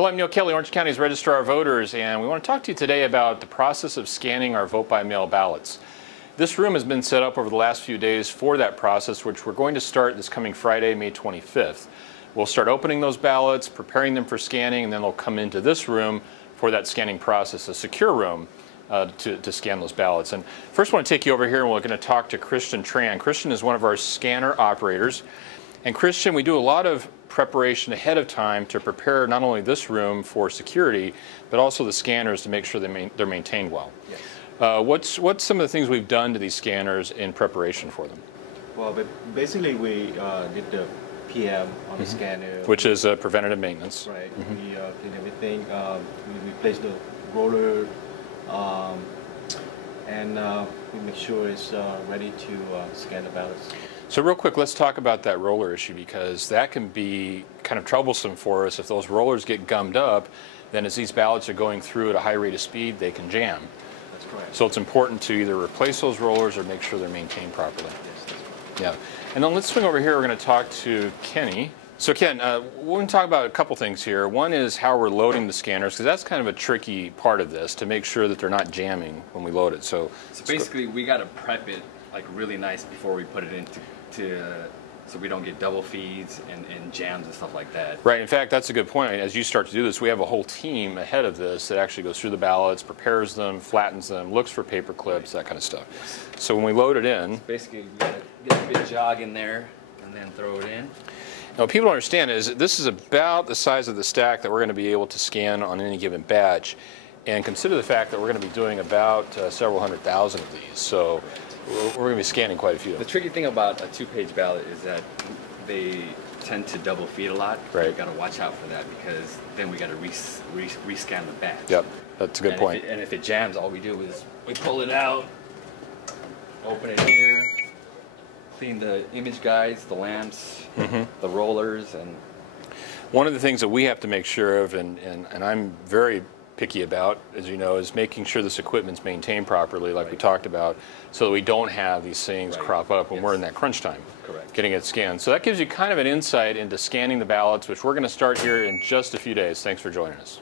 Hello, I'm Neil Kelly, Orange County's Registrar of Voters, and we want to talk to you today about the process of scanning our vote-by-mail ballots. This room has been set up over the last few days for that process, which we're going to start this coming Friday, May 25th. We'll start opening those ballots, preparing them for scanning, and then they'll come into this room for that scanning process, a secure room to scan those ballots. And first I want to take you over here and we're going to talk to Christian Tran. Christian is one of our scanner operators. And Christian, we do a lot of preparation ahead of time to prepare not only this room for security, but also the scanners to make sure they're maintained well. Yes. What's some of the things we've done to these scanners in preparation for them? Well, basically we did the PM on the scanner. Which is preventative maintenance. Right. We did everything. We replaced the roller and we make sure it's ready to scan the ballots. So real quick, let's talk about that roller issue, because that can be kind of troublesome for us. If those rollers get gummed up, then as these ballots are going through at a high rate of speed, they can jam. That's correct. So it's important to either replace those rollers or make sure they're maintained properly. Yes, that's correct. Yeah. And then let's swing over here. We're going to talk to Kenny. So Ken, we're going to talk about a couple things here. One is how we're loading the scanners, because that's kind of a tricky part of this, to make sure that they're not jamming when we load it. So basically we got to prep it like really nice before we put it into so we don't get double feeds and jams and stuff like that. Right. In fact, that's a good point. As you start to do this, we have a whole team ahead of this that actually goes through the ballots, prepares them, flattens them, looks for paper clips, that kind of stuff. So when we load it in, basically we got to get a big jog in there and then throw it in. Now, what people don't understand is this is about the size of the stack that we're going to be able to scan on any given batch, and consider the fact that we're going to be doing about several 100,000 of these. So we're going to be scanning quite a few. The tricky thing about a two-page ballot is that they tend to double feed a lot. Right. We've got to watch out for that, because then we got to rescan the batch. Yep, that's a good point. And if it jams, all we do is we pull it out, open it here, clean the image guides, the lamps, the rollers, and one of the things that we have to make sure of, and I'm very picky about, as you know, is making sure this equipment's maintained properly, like we talked about, so that we don't have these things crop up when we're in that crunch time. Correct. Getting it scanned. So that gives you kind of an insight into scanning the ballots, which we're going to start here in just a few days. Thanks for joining us.